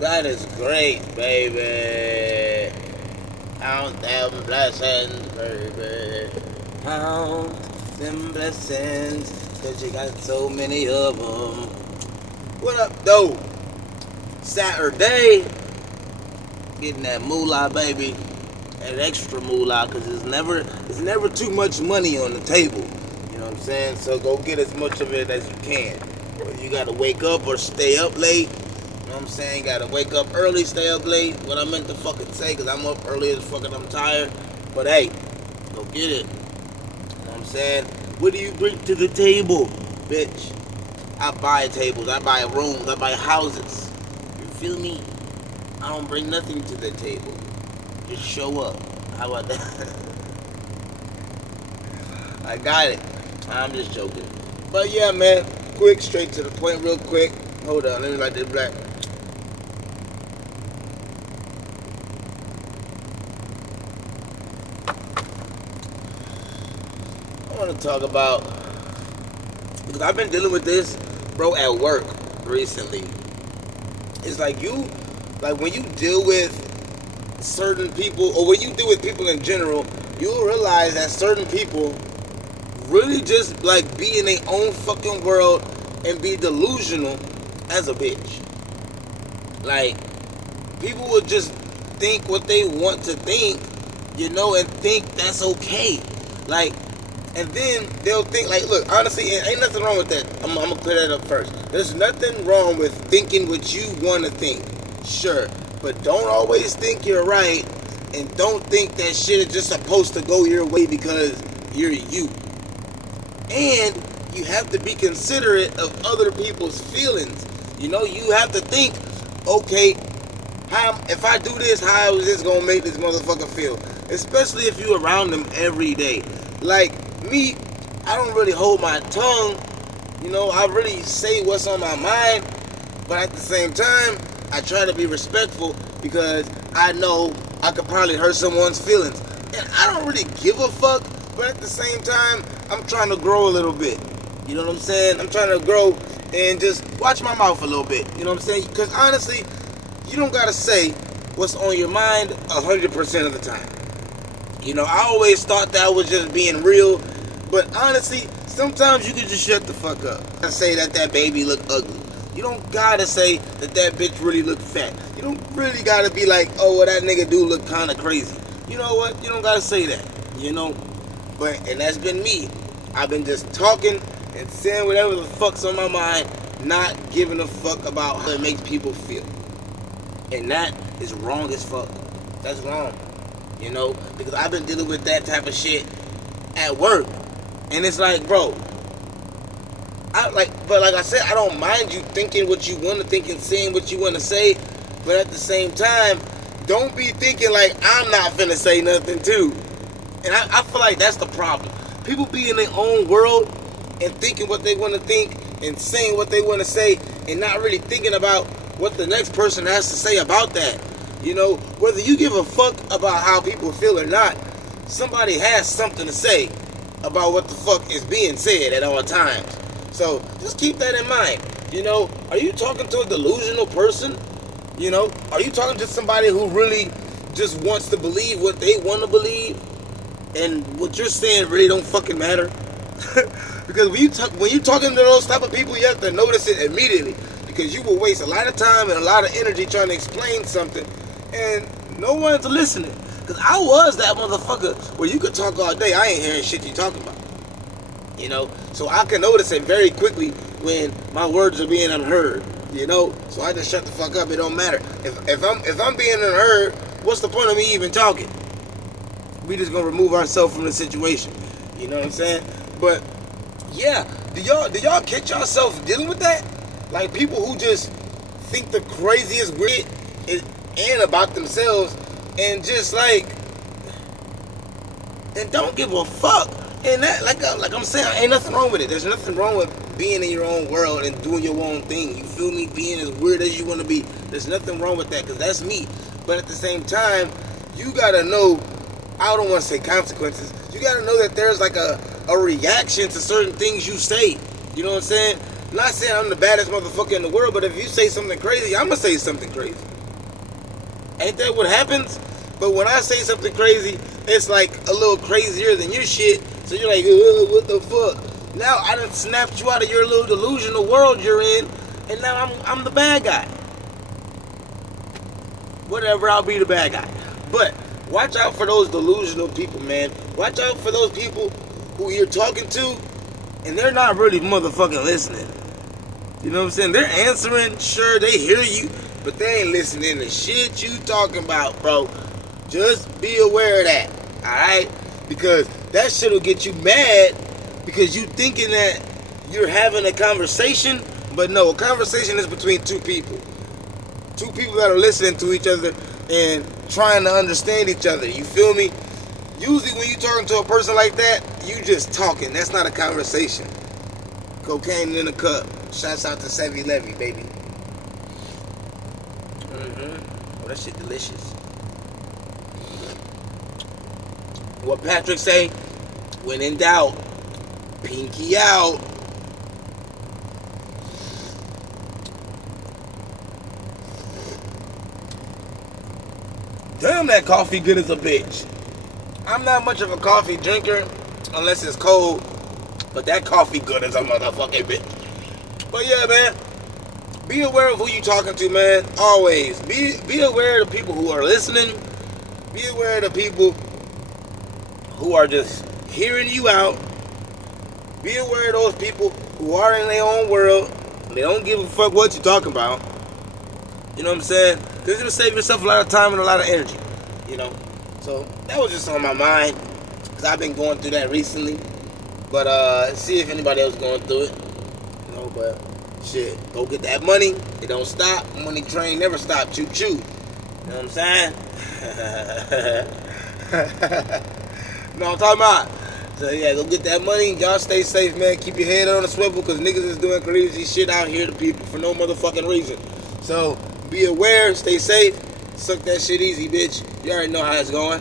God is great, baby. Count them blessings, baby. Count them blessings, cause you got so many of them. What up, though? Saturday, getting that moolah, baby. That extra moolah, cause it's never too much money on the table. You know what I'm saying? So go get as much of it as you can. Whether you gotta wake up or stay up late. You know what I'm saying? Gotta wake up early, stay up late. What I meant to fucking say, cause I'm up early as fucking I'm tired. But hey, go get it. You know what I'm saying? What do you bring to the table, bitch? I buy tables, I buy rooms, I buy houses. You feel me? I don't bring nothing to the table. Just show up. How about that? I got it. I'm just joking. But yeah, man. Quick, straight to the point, real quick. Hold on, let me light this black. I want to talk about, because I've been dealing with this, bro, at work recently. It's like when you deal with certain people, or when you deal with people in general, you'll realize that certain people really just like be in their own fucking world and be delusional as a bitch. Like, people will just think what they want to think, and think that's okay. Like, and then they'll think, like, look, honestly, ain't nothing wrong with that. I'm gonna clear that up first. There's nothing wrong with thinking what you want to think. Sure. But don't always think you're right, and don't think that shit is just supposed to go your way because you're you. And you have to be considerate of other people's feelings. You have to think, okay, if I do this, how is this gonna make this motherfucker feel? Especially if you're around them every day. Like me, I don't really hold my tongue. I really say what's on my mind, but at the same time, I try to be respectful because I know I could probably hurt someone's feelings. And I don't really give a fuck, but at the same time, I'm trying to grow a little bit. You know what I'm saying? I'm trying to grow and just watch my mouth a little bit. You know what I'm saying? Because honestly, you don't gotta say what's on your mind 100% of the time. I always thought that I was just being real, but honestly, sometimes you can just shut the fuck up and say that baby look ugly. You don't gotta say that bitch really look fat. You don't really gotta be like, oh, well, that nigga do look kind of crazy. You know what? You don't gotta say that. And that's been me. I've been just talking and saying whatever the fuck's on my mind, not giving a fuck about how it makes people feel. And that is wrong as fuck. That's wrong. Because I've been dealing with that type of shit at work. And it's like, bro, but like I said, I don't mind you thinking what you want to think and saying what you want to say. But at the same time, don't be thinking like I'm not finna say nothing too. And I feel like that's the problem. People be in their own world and thinking what they want to think and saying what they want to say and not really thinking about what the next person has to say about that. Whether you give a fuck about how people feel or not, somebody has something to say about what the fuck is being said at all times. So just keep that in mind. Are you talking to a delusional person? Are you talking to somebody who really just wants to believe what they want to believe? And what you're saying really don't fucking matter? Because when you're talking to those type of people, you have to notice it immediately. Because you will waste a lot of time and a lot of energy trying to explain something, and no one's listening. Because I was that motherfucker where you could talk all day, I ain't hearing shit you talking about. So I can notice it very quickly when my words are being unheard. So I just shut the fuck up. It don't matter. If I'm being unheard, what's the point of me even talking? We just gonna remove ourselves from the situation. You know what I'm saying? But yeah, do y'all catch yourself dealing with that? Like people who just think the craziest weird and about themselves and just like and don't give a fuck. And that like I'm saying, ain't nothing wrong with it. There's nothing wrong with being in your own world and doing your own thing. You feel me? Being as weird as you want to be. There's nothing wrong with that because that's me. But at the same time, you gotta know, I don't want to say consequences. You gotta know that there's like a reaction to certain things you say. You know what I'm saying? I'm not saying I'm the baddest motherfucker in the world, but if you say something crazy, I'm gonna say something crazy. Ain't that what happens? But when I say something crazy, it's like a little crazier than your shit. So you're like, what the fuck? Now I done snapped you out of your little delusional world you're in, and now I'm the bad guy. Whatever, I'll be the bad guy. But watch out for those delusional people, man. Watch out for those people who you're talking to, and they're not really motherfucking listening. You know what I'm saying? They're answering, sure, they hear you, but they ain't listening to shit you talking about, bro. Just be aware of that, alright? Because that shit will get you mad because you thinking that you're having a conversation, but no, a conversation is between two people. Two people that are listening to each other and trying to understand each other. You feel me? Usually when you talking to a person like that, you just talking. That's not a conversation. Cocaine in a cup. Shouts out to Sevy Levy, baby. Oh, that shit delicious. What Patrick say? When in doubt, pinky out. Damn, that coffee good as a bitch. I'm not much of a coffee drinker unless it's cold, but that coffee good as a motherfucking bitch. But yeah, man, be aware of who you talking to, man. Always. Be aware of the people who are listening. Be aware of the people who are just hearing you out. Be aware of those people who are in their own world. They don't give a fuck what you're talking about. You know what I'm saying? Because it'll save yourself a lot of time and a lot of energy. You know? So, that was just on my mind. Because I've been going through that recently. But, see if anybody else going through it. You know, but, shit. Go get that money. It don't stop. Money train never stop. Choo choo. You know what I'm saying? You know what I'm talking about? So, yeah, go get that money. Y'all stay safe, man. Keep your head on the swivel. Because niggas is doing crazy shit out here to people for no motherfucking reason. So, be aware, stay safe, suck that shit easy, bitch. You already know how it's going.